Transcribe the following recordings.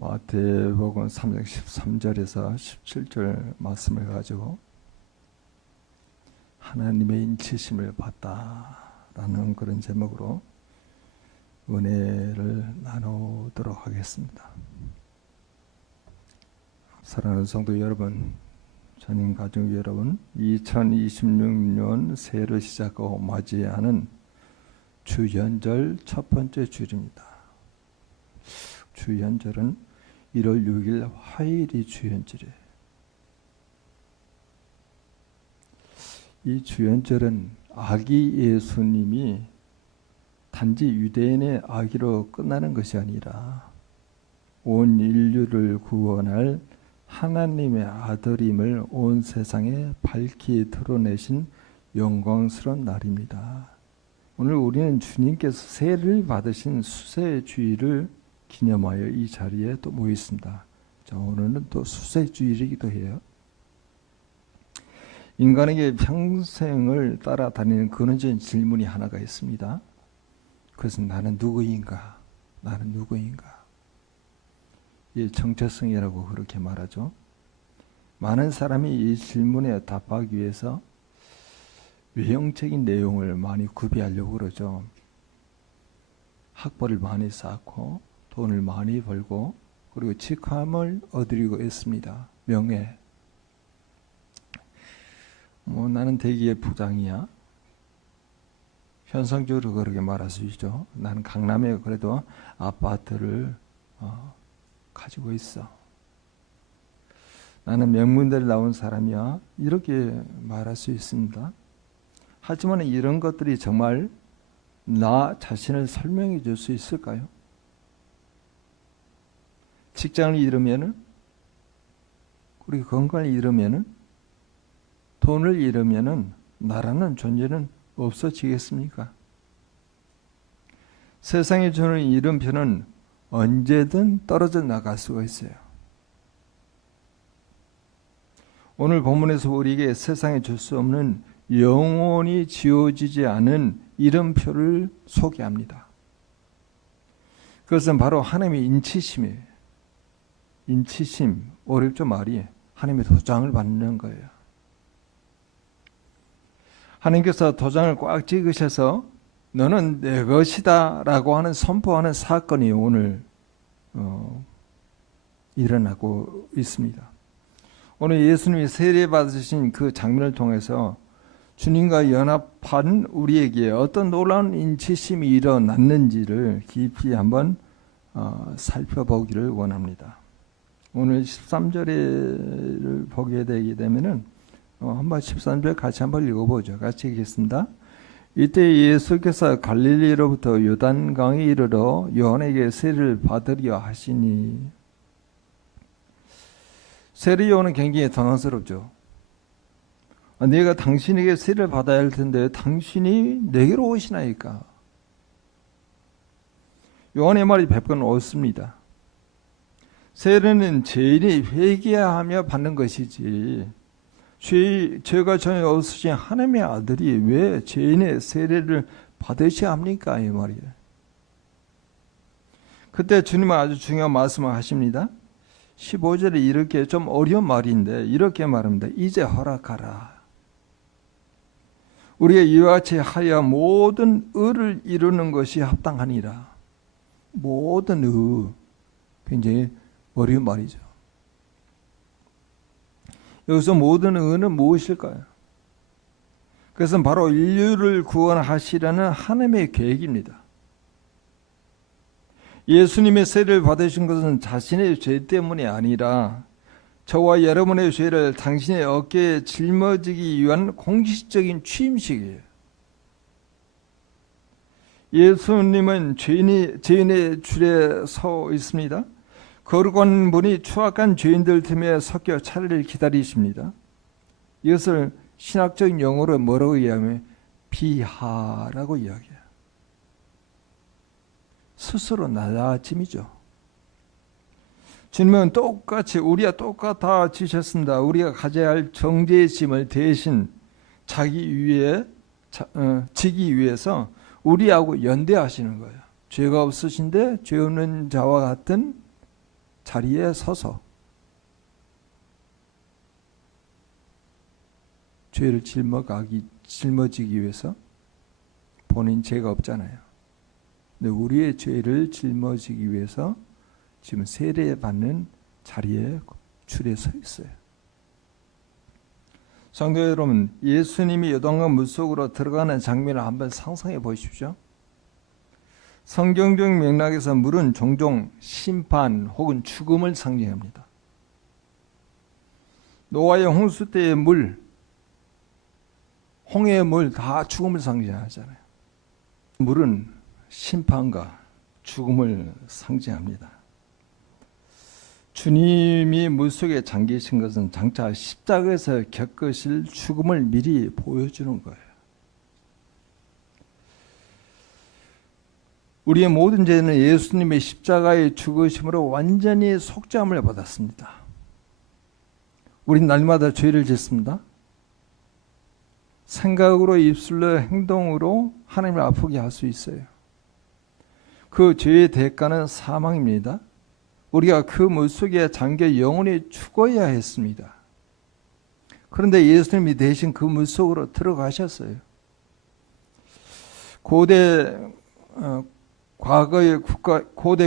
마태복음 3장 13절에서 17절 말씀을 가지고 하나님의 인치심을 받다라는 그런 제목으로 은혜를 나누도록 하겠습니다. 사랑하는 성도 여러분, 전임 가족 여러분, 2026년 새해를 시작하고 맞이하는 주연절 첫 번째 주일입니다. 주연절은 1월 6일 화요일이 주연절이에요. 이 주연절은 아기 예수님이 단지 유대인의 아기로 끝나는 것이 아니라 온 인류를 구원할 하나님의 아들임을 온 세상에 밝히 드러내신 영광스러운 날입니다. 오늘 우리는 주님께서 세례를 받으신 수세 주일을 기념하여 이 자리에 또 모였습니다. 자, 오늘은 또 수세 주일이기도 해요. 인간에게 평생을 따라다니는 근원적인 질문이 하나가 있습니다. 그것은 나는 누구인가? 나는 누구인가? 이 정체성이라고 그렇게 말하죠. 많은 사람이 이 질문에 답하기 위해서 외형적인 내용을 많이 구비하려고 그러죠. 학벌을 많이 쌓고 돈을 많이 벌고 그리고 직함을 얻으려고 했습니다. 명예. 나는 대기의 부장이야. 현상적으로 그렇게 말할 수 있죠. 나는 강남에 그래도 아파트를 가지고 있어. 나는 명문대를 나온 사람이야. 이렇게 말할 수 있습니다. 하지만 이런 것들이 정말 나 자신을 설명해 줄 수 있을까요? 직장을 잃으면은, 그리고 건강을 잃으면은, 돈을 잃으면은 나라는 존재는 없어지겠습니까? 세상에 주는 이름표는 언제든 떨어져 나갈 수가 있어요. 오늘 본문에서 우리에게 세상에 줄 수 없는 영원히 지워지지 않은 이름표를 소개합니다. 그것은 바로 하나님의 인치심이에요. 인치심, 어렵죠 말이. 하나님의 도장을 받는 거예요. 하나님께서 도장을 꽉 찍으셔서 너는 내 것이다 라고 하는 선포하는 사건이 오늘 일어나고 있습니다. 오늘 예수님이 세례 받으신 그 장면을 통해서 주님과 연합한 우리에게 어떤 놀라운 인치심이 일어났는지를 깊이 한번 살펴보기를 원합니다. 오늘 13절을 보게 되게 되면은 한번 13절 같이 한번 읽어보죠. 같이 읽겠습니다. 이때 예수께서 갈릴리로부터 요단강에 이르러 요한에게 세례를 받으려 하시니. 세례 요한은 굉장히 당황스럽죠. 내가 당신에게 세례를 받아야 할 텐데 당신이 내게로 오시나이까. 요한의 말이 100번 옳습니다. 세례는 죄인이 회개하며 받는 것이지 죄가 전혀 없으신 하나님의 아들이 왜 죄인의 세례를 받으셔야 합니까? 이 말이에요. 그때 주님은 아주 중요한 말씀을 하십니다. 15절에 이렇게 좀 어려운 말인데 이렇게 말합니다. 이제 허락하라. 우리가 이와 같이 하여 모든 의를 이루는 것이 합당하니라. 모든 의. 굉장히 어려운 말이죠. 여기서 모든 의는 무엇일까요? 그것은 바로 인류를 구원하시려는 하나님의 계획입니다. 예수님의 세례를 받으신 것은 자신의 죄 때문이 아니라 저와 여러분의 죄를 당신의 어깨에 짊어지기 위한 공식적인 취임식이에요. 예수님은 죄인의 줄에 서 있습니다. 거룩한 분이 추악한 죄인들 틈에 섞여 차례를 기다리십니다. 이것을 신학적인 용어로 뭐라고 이야기하면 비하라고 이야기해요. 스스로 낮아짐이죠. 주님은 똑같이 우리와 똑같아지셨습니다. 우리가 가져야 할 정죄의 짐을 대신 지기 위해서 우리하고 연대하시는 거예요. 죄가 없으신데 죄 없는 자와 같은 자리에 서서 죄를 짊어지기 위해서, 본인 죄가 없잖아요. 근데 우리의 죄를 짊어지기 위해서 지금 세례받는 자리에 줄에 서 있어요. 성도 여러분, 예수님이 요단강 물속으로 들어가는 장면을 한번 상상해 보십시오. 성경적 맥락에서 물은 종종 심판 혹은 죽음을 상징합니다. 노아의 홍수 때의 물, 홍해의 물 다 죽음을 상징하잖아요. 물은 심판과 죽음을 상징합니다. 주님이 물속에 잠기신 것은 장차 십자가에서 겪으실 죽음을 미리 보여주는 거예요. 우리의 모든 죄는 예수님의 십자가의 죽으심으로 완전히 속죄함을 받았습니다. 우린 날마다 죄를 짓습니다. 생각으로, 입술로, 행동으로 하나님을 아프게 할 수 있어요. 그 죄의 대가는 사망입니다. 우리가 그 물속에 잠겨 영원히 죽어야 했습니다. 그런데 예수님이 대신 그 물속으로 들어가셨어요. 고대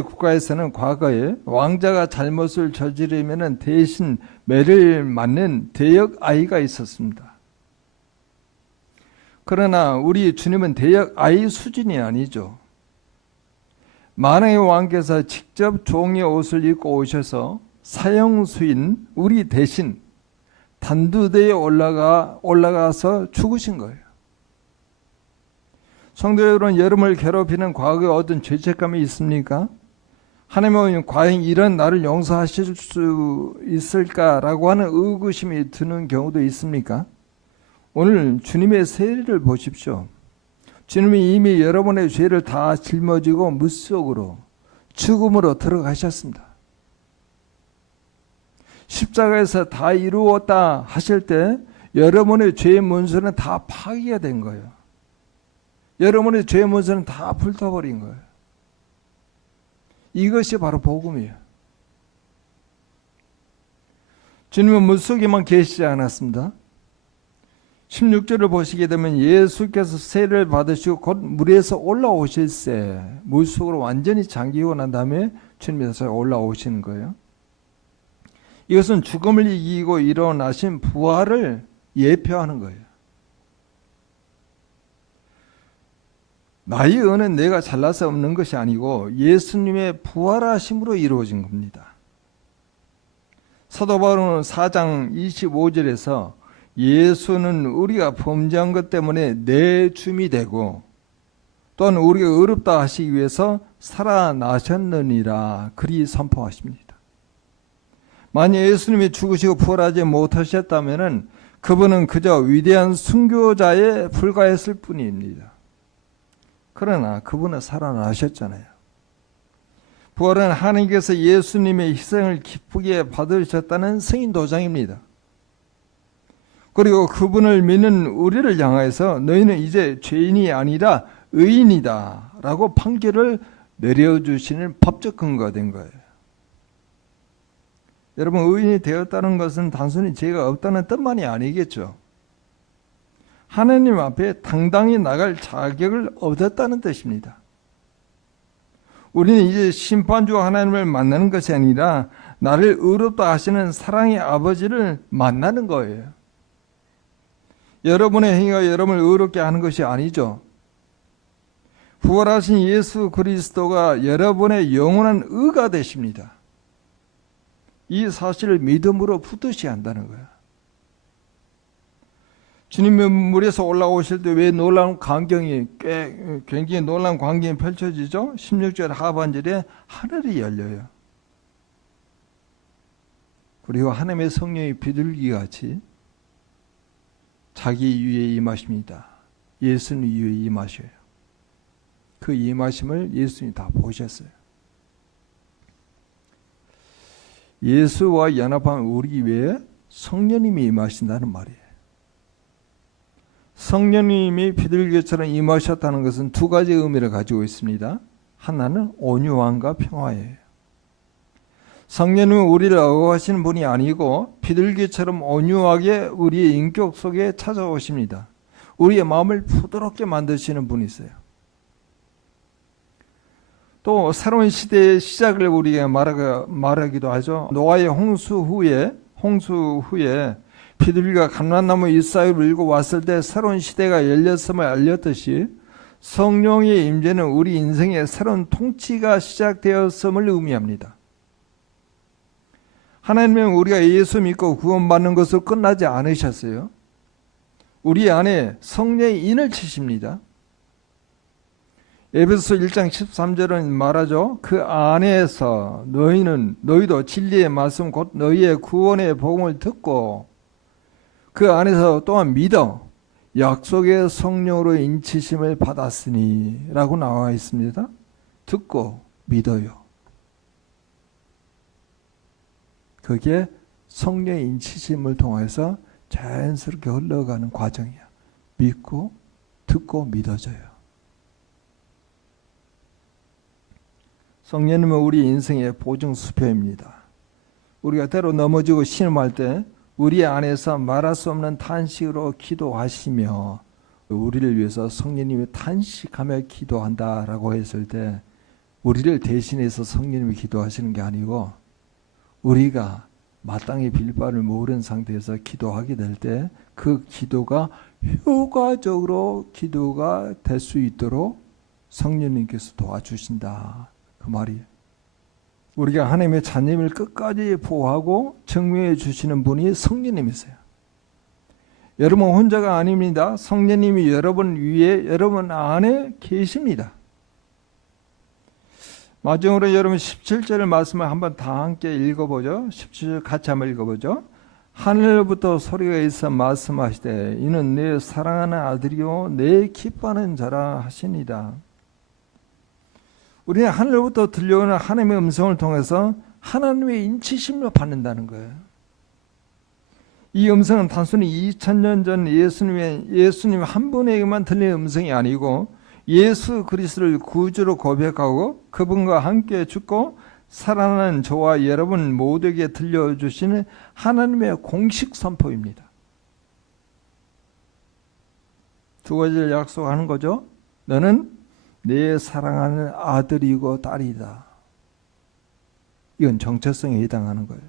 국가에서는 과거에 왕자가 잘못을 저지르면 대신 매를 맞는 대역 아이가 있었습니다. 그러나 우리 주님은 대역 아이 수준이 아니죠. 만왕의 왕께서 직접 종의 옷을 입고 오셔서 사형수인 우리 대신 단두대에 올라가서 죽으신 거예요. 성도 여러분, 여러분을 괴롭히는 과거에 어떤 죄책감이 있습니까? 하나님은 과연 이런 나를 용서하실 수 있을까라고 하는 의구심이 드는 경우도 있습니까? 오늘 주님의 세례를 보십시오. 주님이 이미 여러분의 죄를 다 짊어지고 물속으로 죽음으로 들어가셨습니다. 십자가에서 다 이루었다 하실 때 여러분의 죄의 문서는 다 파기가 된 거예요. 여러분의 죄의 문서는 다 불타버린 거예요. 이것이 바로 복음이에요. 주님은 물속에만 계시지 않았습니다. 16절을 보시게 되면 예수께서 세례를 받으시고 곧 물에서 올라오실새, 물속으로 완전히 잠기고 난 다음에 주님께서 올라오시는 거예요. 이것은 죽음을 이기고 일어나신 부활을 예표하는 거예요. 나의 은은 내가 잘나서 없는 것이 아니고 예수님의 부활하심으로 이루어진 겁니다. 사도 바울은 4장 25절에서 예수는 우리가 범죄한 것 때문에 내줌이 되고 또한 우리가 의롭다 하시기 위해서 살아나셨느니라 그리 선포하십니다. 만약 예수님이 죽으시고 부활하지 못하셨다면 그분은 그저 위대한 순교자에 불과했을 뿐입니다. 그러나 그분은 살아나셨잖아요. 부활은 하나님께서 예수님의 희생을 기쁘게 받으셨다는 승인 도장입니다. 그리고 그분을 믿는 우리를 향해서 너희는 이제 죄인이 아니라 의인이다 라고 판결을 내려주시는 법적 근거가 된 거예요. 여러분, 의인이 되었다는 것은 단순히 죄가 없다는 뜻만이 아니겠죠. 하나님 앞에 당당히 나갈 자격을 얻었다는 뜻입니다. 우리는 이제 심판주 하나님을 만나는 것이 아니라 나를 의롭다 하시는 사랑의 아버지를 만나는 거예요. 여러분의 행위가 여러분을 의롭게 하는 것이 아니죠. 부활하신 예수 그리스도가 여러분의 영원한 의가 되십니다. 이 사실을 믿음으로 붙드셔야 한다는 거예요. 주님이 물에서 올라오실 때 왜 놀라운 광경이 굉장히 놀라운 광경이 펼쳐지죠? 16절 하반절에 하늘이 열려요. 그리고 하나님의 성령이 비둘기같이 자기 위에 임하십니다. 예수님 위에 임하셔요. 그 임하심을 예수님이 다 보셨어요. 예수와 연합한 우리 위에 성령님이 임하신다는 말이에요. 성령님이 비둘기처럼 임하셨다는 것은 두 가지 의미를 가지고 있습니다. 하나는 온유함과 평화예요. 성령님은 우리를 억압하시는 분이 아니고 비둘기처럼 온유하게 우리의 인격 속에 찾아오십니다. 우리의 마음을 부드럽게 만드시는 분이세요. 또 새로운 시대의 시작을 우리가 말하기도 하죠. 노아의 홍수 후에 비둘기가 감람나무 잎사귀를 밀고 왔을 때 새로운 시대가 열렸음을 알렸듯이 성령의 임재는 우리 인생의 새로운 통치가 시작되었음을 의미합니다. 하나님은 우리가 예수 믿고 구원받는 것으로 끝나지 않으셨어요. 우리 안에 성령의 인을 치십니다. 에베소서 1장 13절은 말하죠. 그 안에서 너희도 진리의 말씀 곧 너희의 구원의 복음을 듣고 그 안에서 또한 믿어 약속의 성령으로 인치심을 받았으니 라고 나와 있습니다. 듣고 믿어요. 그게 성령의 인치심을 통해서 자연스럽게 흘러가는 과정이야. 믿고 듣고 믿어져요. 성령님은 우리 인생의 보증수표입니다. 우리가 때로 넘어지고 신음할 때 우리 안에서 말할 수 없는 탄식으로 기도하시며 우리를 위해서 성령님이 탄식하며 기도한다라고 했을 때 우리를 대신해서 성령님이 기도하시는 게 아니고 우리가 마땅히 빌 바를 모르는 상태에서 기도하게 될 때 그 기도가 효과적으로 기도가 될 수 있도록 성령님께서 도와주신다. 그 말이에요. 우리가 하나님의 자녀임을 끝까지 보호하고 증명해 주시는 분이 성령님이세요. 여러분 혼자가 아닙니다. 성령님이 여러분 위에 여러분 안에 계십니다. 마지막으로 여러분 17절 말씀을 한번 다 함께 읽어보죠. 17절 같이 한번 읽어보죠. 하늘부터 소리가 있어 말씀하시되 이는 내 사랑하는 아들이요 내 기뻐하는 자라 하시니라. 우리는 하늘부터 들려오는 하나님의 음성을 통해서 하나님의 인치심을 받는다는 거예요. 이 음성은 단순히 2000년 전 예수님 한 분에게만 들리는 음성이 아니고 예수 그리스도를 구주로 고백하고 그분과 함께 죽고 살아나는 저와 여러분 모두에게 들려주시는 하나님의 공식 선포입니다. 두 가지를 약속하는 거죠. 너는 내 사랑하는 아들이고 딸이다. 이건 정체성에 해당하는 거예요.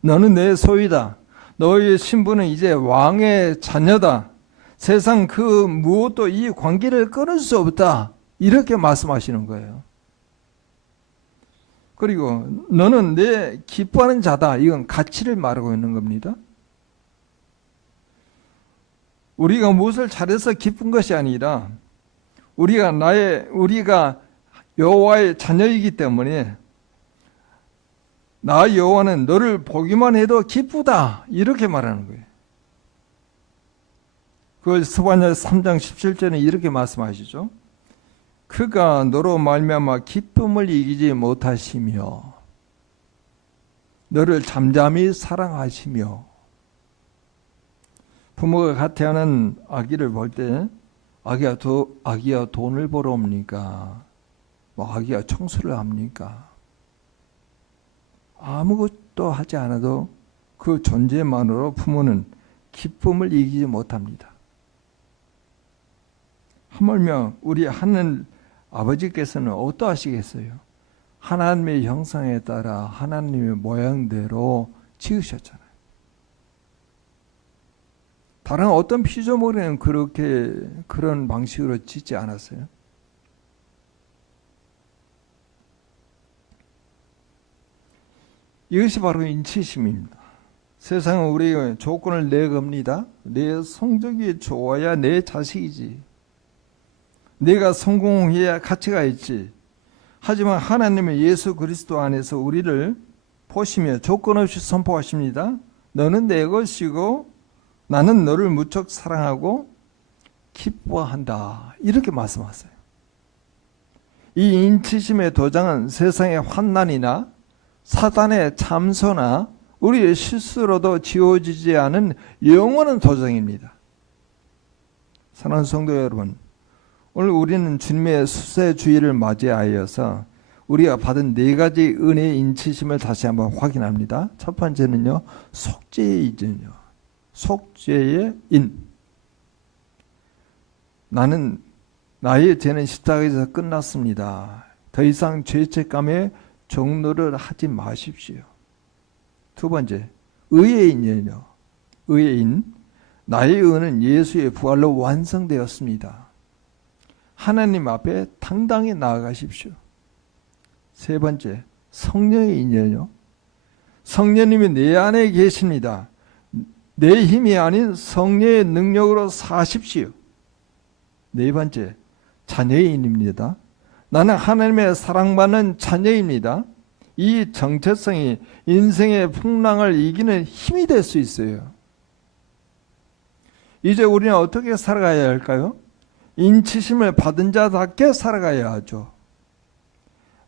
너는 내 소유다. 너의 신분은 이제 왕의 자녀다. 세상 그 무엇도 이 관계를 끊을 수 없다. 이렇게 말씀하시는 거예요. 그리고 너는 내 기뻐하는 자다. 이건 가치를 말하고 있는 겁니다. 우리가 무엇을 잘해서 기쁜 것이 아니라 우리가 여호와의 자녀이기 때문에 나 여호와는 너를 보기만 해도 기쁘다. 이렇게 말하는 거예요. 그걸 스바냐 3장 17절에 이렇게 말씀하시죠. 그가 너로 말미암아 기쁨을 이기지 못하시며 너를 잠잠히 사랑하시며 부모가 가태하는 아기를 볼 때 아기야 돈을 벌어 옵니까? 아기야 청소를 합니까? 아무것도 하지 않아도 그 존재만으로 부모는 기쁨을 이기지 못합니다. 하물며 우리 하늘 아버지께서는 어떠하시겠어요? 하나님의 형상에 따라 하나님의 모양대로 지으셨잖아요. 다른 어떤 피조물에는 그런 방식으로 짓지 않았어요. 이것이 바로 인치심입니다. 세상은 우리에게 조건을 내겁니다. 내 성적이 좋아야 내 자식이지. 내가 성공해야 가치가 있지. 하지만 하나님의 예수 그리스도 안에서 우리를 보시며 조건 없이 선포하십니다. 너는 내 것이고 나는 너를 무척 사랑하고 기뻐한다. 이렇게 말씀하세요. 이 인치심의 도장은 세상의 환난이나 사단의 참소나 우리의 실수로도 지워지지 않은 영원한 도장입니다. 사랑하는 성도 여러분, 오늘 우리는 주님의 수세주의를 맞이하여서 우리가 받은 네 가지 은혜의 인치심을 다시 한번 확인합니다. 첫 번째는요, 속죄의 인이요. 속죄의 인. 나의 죄는 십자가에서 끝났습니다. 더 이상 죄책감에 종노를 하지 마십시오. 두 번째, 의의 인이요. 의의 인. 나의 의는 예수의 부활로 완성되었습니다. 하나님 앞에 당당히 나아가십시오. 세 번째, 성령의 인연이요. 성령님이 내 안에 계십니다. 내 힘이 아닌 성령의 능력으로 사십시오. 네 번째, 자녀의 인입니다. 나는 하나님의 사랑받는 자녀입니다. 이 정체성이 인생의 풍랑을 이기는 힘이 될 수 있어요. 이제 우리는 어떻게 살아가야 할까요? 인치심을 받은 자답게 살아가야 하죠.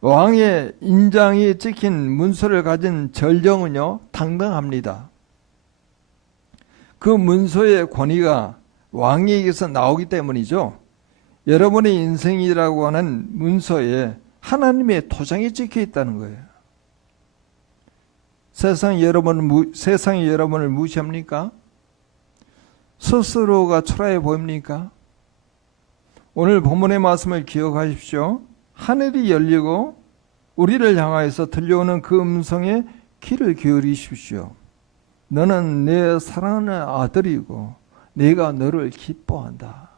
왕의 인장이 찍힌 문서를 가진 절정은요, 당당합니다. 그 문서의 권위가 왕에게서 나오기 때문이죠. 여러분의 인생이라고 하는 문서에 하나님의 도장이 찍혀 있다는 거예요. 세상이 여러분을 무시합니까? 스스로가 초라해 보입니까? 오늘 본문의 말씀을 기억하십시오. 하늘이 열리고 우리를 향하여서 들려오는 그 음성에 귀를 기울이십시오. 너는 내 사랑하는 아들이고 내가 너를 기뻐한다.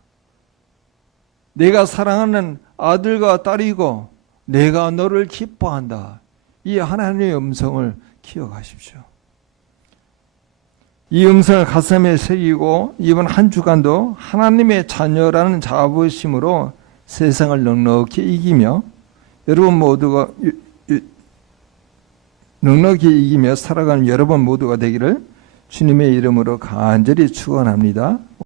내가 사랑하는 아들과 딸이고 내가 너를 기뻐한다. 이 하나님의 음성을 기억하십시오. 이 음성을 가슴에 새기고 이번 한 주간도 하나님의 자녀라는 자부심으로 세상을 넉넉히 이기며 여러분 모두가 넉넉히 이기며 살아가는 여러분 모두가 되기를 주님의 이름으로 간절히 축원합니다.